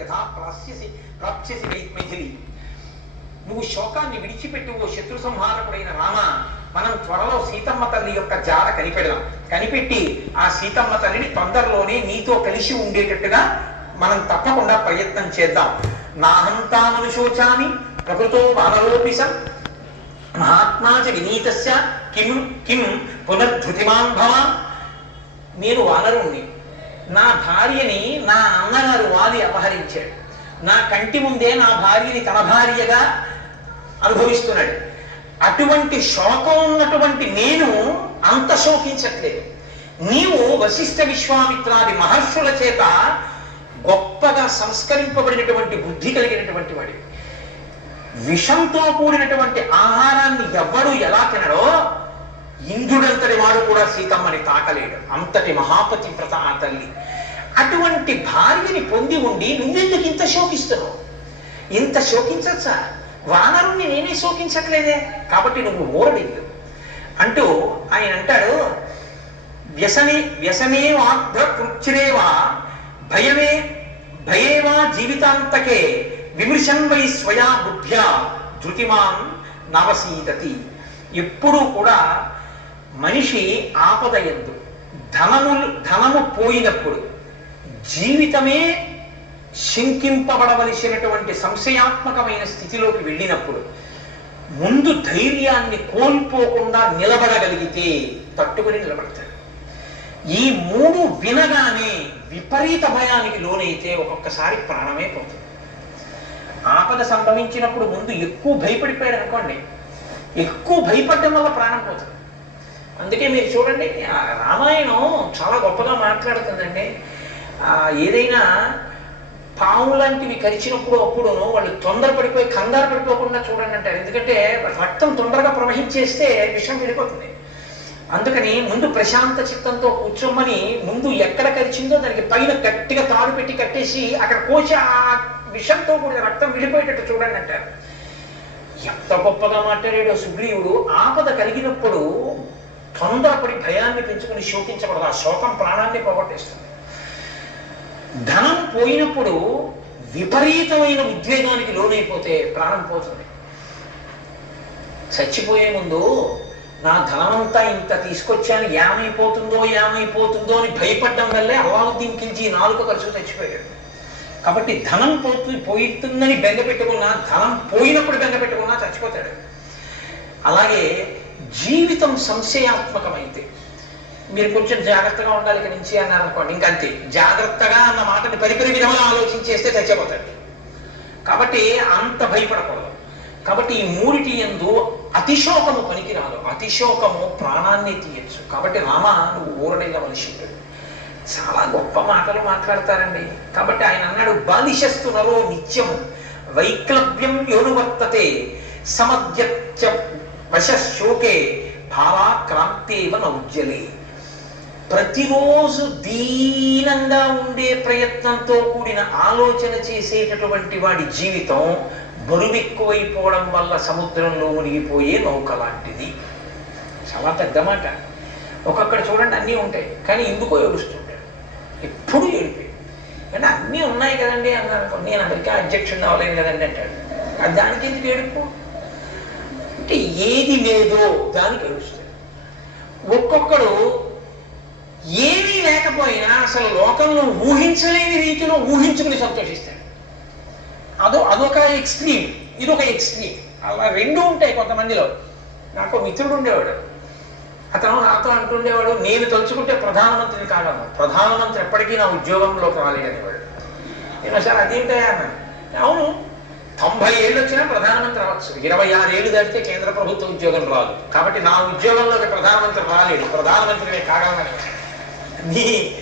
యథా ప్రాస్యసి ప్రాప్స్యసి మైథిలి. నువ్వు శోకాన్ని విడిచిపెట్టి ఓ శత్రు సంహారకుడైన రామ మనం త్వరలో సీతమ్మ తల్లి యొక్క జాడ కనిపెడదాం. కనిపెట్టి ఆ సీతమ్మ తల్లిని తొందరలోనే నీతో కలిసి ఉండేటట్టుగా మనం తప్పకుండా ప్రయత్నం చేద్దాం. నాహంతా మనుషోచామి ప్రకృతో మహాత్మా చ వినీతస్య కిం కిం పునర్ధృతిమాన్ భవా నేను వానరుణ్ణి. నా భార్యని నా అన్నగారు వాలి అపహరించాడు. నా కంటి ముందే నా భార్యని తన భార్యగా అనుభవిస్తున్నాడు. అటువంటి శోకం ఉన్నటువంటి నేను అంత శోకించట్లేదు. నీవు వశిష్ఠ విశ్వామిత్రాది మహర్షుల చేత గొప్పగా సంస్కరింపబడినటువంటి బుద్ధి కలిగినటువంటి వాడివి. విషంతో కూడినటువంటి ఆహారాన్ని ఎవ్వడు ఎలా తినడో ఇంద్రుడంతటి వాడు కూడా సీతమ్మని తాకలేడు. అంతటి మహాపతి వ్రత ఆ తల్లి. అటువంటి భార్యని పొంది ఉండి నువ్వెందుకు ఇంత శోకిస్తున్నావు? ఇంత శోకించచ్చా వానరుణ్ణి నేనే శోకించట్లేదే. కాబట్టి నువ్వు ఊరడిల్లు అంటూ ఆయన అంటాడు వ్యసనే వ్యసనే వాగ్ధ కృచ్చిరేవా భయమే భయేవా జీవితాంతకే విమృశన్ వై స్వయా బుద్ధ్యా ధృతిమాన్ నవసీదతి ఎప్పుడూ కూడా మనిషి ఆపద ఎందు ధనము ధనము పోయినప్పుడు జీవితమే శంకింపబడవలసినటువంటి సంశయాత్మకమైన స్థితిలోకి వెళ్ళినప్పుడు ముందు ధైర్యాన్ని కోల్పోకుండా నిలబడగలిగితే తట్టుకుని నిలబడతాడు. ఈ మూడు వినగానే విపరీత భయానికి లోనైతే ఒక్కొక్కసారి ప్రాణమే పోతుంది. ఆపద సంభవించినప్పుడు ముందు ఎక్కువ భయపడిపోయాడు అనుకోండి ఎక్కువ భయపడడం వల్ల ప్రాణం పోతుంది. అందుకే మీరు చూడండి ఆ రామాయణం చాలా గొప్పగా మాట్లాడుతుందండి. ఏదైనా పాము లాంటివి కరిచినప్పుడు అప్పుడును వాళ్ళు తొందర పడిపోయి కంగారు పడిపోకుండా చూడండి అంటారు. ఎందుకంటే రక్తం తొందరగా ప్రవహించేస్తే విషం వెళ్ళిపోతుంది అందుకని ముందు ప్రశాంత చిత్తంతో కూర్చోమని ముందు ఎక్కడ కరిచిందో దానికి పైన గట్టిగా తాడు పెట్టి కట్టేసి అక్కడ కోసి ఆ విషంతో కూడిన రక్తం విడిపోయేటట్టు చూడండి అంటారు. ఎంత గొప్పగా మాట్లాడాడో సుగ్రీవుడు. ఆపద కలిగినప్పుడు తొందరపడి భయాన్ని పెంచుకుని శోకించకూడదు. ఆ శోకం ప్రాణాన్ని పోగొట్టేస్తుంది. ధనం పోయినప్పుడు విపరీతమైన ఉద్వేగానికి లోనైపోతే ప్రాణం పోతుంది. చచ్చిపోయే ముందు నా ధనమంతా ఇంత తీసుకొచ్చాను ఏమైపోతుందో ఏమైపోతుందో అని భయపడడం వల్లే అల్లావుద్దీన్ కిల్జీ నాలుగు ఖర్చు చచ్చిపోయాడు. కాబట్టి ధనం పోతు పోయితుందని బెంగ పెట్టుకున్నా ధనం పోయినప్పుడు బెంగ పెట్టుకున్నా చచ్చిపోతాడు. అలాగే జీవితం సంశయాత్మకమైతే. మీరు కొంచెం జాగ్రత్తగా ఉండాలి ఇక నుంచి అన్నారు అనుకోండి ఇంకంతే. జాగ్రత్తగా అన్న మాటని పరిపరి విధంగా ఆలోచించేస్తే చచ్చిపోతాడు కాబట్టి అంత భయపడకూడదు. కాబట్టి ఈ మూడిటి ఎందు అతిశోకము పనికిరాదు. అతిశోకము ప్రాణాన్ని తీయచ్చు. కాబట్టి రామ నువ్వు ఊరడేయవలసింది చాలా గొప్ప మాటలు మాట్లాడతారండి. కాబట్టి ఆయన అన్నాడు బాలిశస్తునరో నిత్యము. వైక్లవ్యం యోనువర్తతే. సమధ్యత్య వశశోకే భావాక్రాంతేవ నౌజ్జలే ప్రతిరోజు దీనంగా ఉండే ప్రయత్నంతో కూడిన ఆలోచన చేసేటటువంటి వాడి జీవితం బరువెక్కువైపోవడం వల్ల సముద్రంలో మునిగిపోయే నౌక లాంటిది. చాలా పెద్ద మాట. ఒక్కొక్కడ చూడండి అన్నీ ఉంటాయి. కానీ ఎందుకో ఏడుస్తుంటాడు. ఎప్పుడు ఏడిపోయి అంటే అన్నీ ఉన్నాయి కదండి అన్నారు. నేను అమెరికా అధ్యక్షుడిని అవ్వలేను కదండి అంటాడు. దానికి ఎందుకు ఏడుపు? అంటే ఏది లేదో దానికి ఏడుస్తాడు ఒక్కొక్కడు ఏమీ లేకపోయినా అసలు లోకంలో ఊహించలేని రీతిలో ఊహించుకుని సంతోషిస్తాడు. అదో అదొక ఎక్స్ట్రీమ్ ఇదొక ఎక్స్ట్రీమ్ అలా రెండు ఉంటాయి కొంతమందిలో. నాకు మిత్రుడు ఉండేవాడు. అతను నాతో అంటుండేవాడు నేను తలుచుకుంటే ప్రధానమంత్రిని కాగలను. ప్రధానమంత్రి ఎప్పటికీ నా ఉద్యోగంలోకి రాలేదనేవాడు. నేను సార్ అదేంటయ్యా అన్నాను. అవును తొంభై ఏళ్ళు వచ్చినా ప్రధానమంత్రి అవ్వచ్చు ఇరవై ఆరు ఏళ్ళు దాటితే కేంద్ర ప్రభుత్వ ఉద్యోగం రాదు. కాబట్టి నా ఉద్యోగంలోకి ప్రధానమంత్రి రాలేదు. ప్రధానమంత్రినే కాగలనని. నీ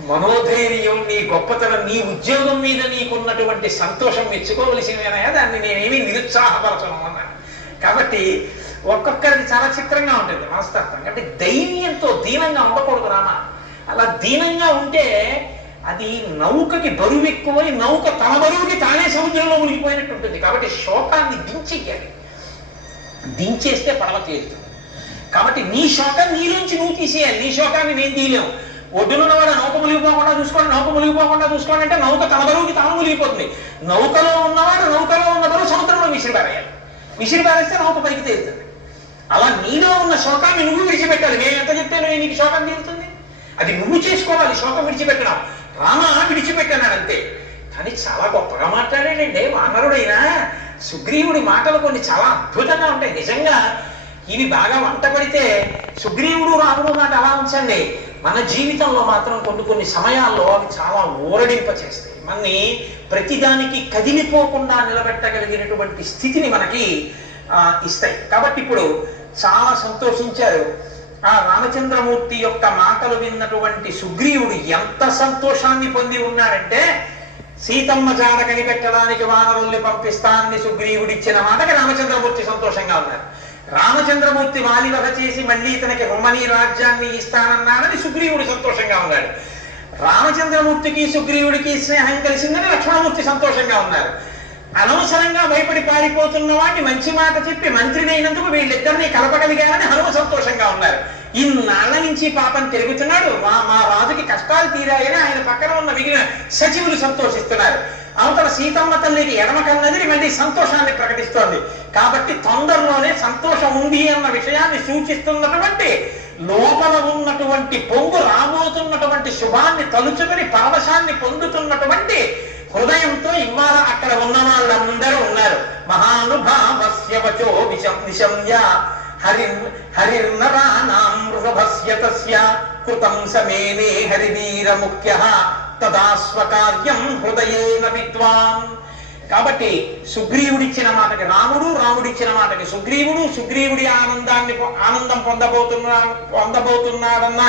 మనోధైర్యం నీ గొప్పతనం నీ ఉద్యోగం మీద నీకున్నటువంటి సంతోషం మెచ్చుకోవలసినవేనయా దాన్ని నేనేమి నిరుత్సాహపరచను అన్నాను కాబట్టి ఒక్కొక్కరికి చాలా చిత్రంగా ఉంటుంది మనస్తత్వం. అంటే ధైర్యంతో దీనంగా ఉండకూడదు రామా. అలా దీనంగా ఉంటే అది నౌకకి బరువు ఎక్కువై నౌక తన బరువుకి తానే సముద్రంలో మునిగిపోయినట్టు ఉంటుంది. కాబట్టి శోకాన్ని దించెయ్యాలి దించేస్తే పడవ తేలుతుంది. కాబట్టి నీ శోకం నీలోంచి నువ్వు తీసేయాలి. నీ శోకాన్ని నేను తీయలేము ఒడ్డునున్నవాడు నౌక మునిగిపోకుండా చూసుకోండి నౌక మునిగిపోకుండా చూసుకోండి అంటే నౌక తన బరువుకి తాను మునిగిపోతుంది. నౌకలో ఉన్నవాడు నౌకలో ఉన్న బరువు సముద్రంలో విసిరి పారేయాలి. విసిరి పారేస్తే నౌక పైకి తేలుతుంది. అలా నీలో ఉన్న శోకాన్ని నువ్వు విడిచిపెట్టాలి. నేను ఎంత చెప్తే నీకు శోకం తీరుతుంది? అది నువ్వు చేసుకోవాలి. శోకం విడిచిపెట్టడం. రామ విడిచిపెట్టాడు అంతే కానీ చాలా గొప్పగా మాట్లాడాడండి వానరుడైనా. సుగ్రీవుడి మాటలు కొన్ని చాలా అద్భుతంగా ఉంటాయి. నిజంగా ఇవి బాగా వంట పడితే సుగ్రీవుడు రాముడు మాట అలా ఉంచండి. మన జీవితంలో మాత్రం కొన్ని కొన్ని సమయాల్లో అవి చాలా ఊరడింప చేస్తాయి. మనని ప్రతిదానికి కదిలిపోకుండా నిలబెట్టగలిగినటువంటి స్థితిని మనకి ఇస్తాయి. కాబట్టి ఇప్పుడు చాలా సంతోషించారు. ఆ రామచంద్రమూర్తి యొక్క మాటలు విన్నటువంటి సుగ్రీవుడు ఎంత సంతోషాన్ని పొంది ఉన్నాడంటే సీతమ్మ జాడ కనిపెట్టడానికి వానరుల్ని పంపిస్తానని సుగ్రీవుడిచ్చిన మాటకి రామచంద్రమూర్తి సంతోషంగా ఉన్నారు. రామచంద్రమూర్తి వాలివధ చేసి మళ్ళీ ఇతనికి హుమ్మని రాజ్యాన్ని ఇస్తానన్నాడని సుగ్రీవుడు సంతోషంగా ఉన్నాడు. రామచంద్రమూర్తికి సుగ్రీవుడికి స్నేహం కలిసిందని లక్ష్మణమూర్తి సంతోషంగా ఉన్నారు. అనవసరంగా భయపడి పారిపోతున్న వాడిని మంచి మాట చెప్పి మంత్రినైనందుకు అయినందుకు వీళ్ళిద్దరిని కలపగలిగారని హనుమ సంతోషంగా ఉన్నారు. ఇన్నాళ్ళ నుంచి పాపం తిరుగుతున్నాడు. మా మా రాజుకి కష్టాలు తీరాయని ఆయన పక్కన ఉన్న మిగిలిన సచివులు సంతోషిస్తున్నారు. అవతల సీతమ్మ తల్లికి ఎడమ కన్నది మళ్ళీ సంతోషాన్ని ప్రకటిస్తోంది. కాబట్టి తొందరలోనే సంతోషం ఉంది అన్న విషయాన్ని సూచిస్తున్నటువంటి లోపల ఉన్నటువంటి పొంగు రాబోతున్నటువంటి శుభాన్ని తలుచుకుని పరవశాన్ని పొందుతున్నటువంటి హృదయంతో ఇవాళ అక్కడ ఉన్న. వాళ్ళందరూ ఉన్నారు. మహానుభావస్య వచో విషం నిశమ్య హరిర్ హరిర్నరాణాం వృషభస్య తస్య. కృతం సమేనే హరివీర ముఖ్య తదాస్వకార్యం హృదయేన విద్వాన్ కాబట్టి సుగ్రీవుడిచ్చిన మాటకి రాముడు రాముడిచ్చిన మాటకి సుగ్రీవుడు సుగ్రీవుడి ఆనందాన్ని ఆనందం పొందబోతున్నా పొందబోతున్నాడన్న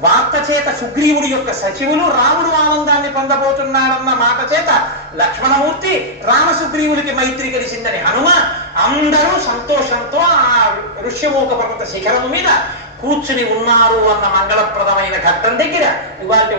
వార్త చేత సుగ్రీవుడి యొక్క సచివులు రాముడు ఆనందాన్ని పొందబోతున్నాడన్న మాట చేత లక్ష్మణమూర్తి రామసుగ్రీవుడికి మైత్రి కలిసిందని హనుమ అందరూ సంతోషంతో ఆ ఋష్యమోక పర్వత శిఖరము మీద కూర్చుని ఉన్నారు అన్న మంగళప్రదమైన ఘట్టం దగ్గర. ఇవాళ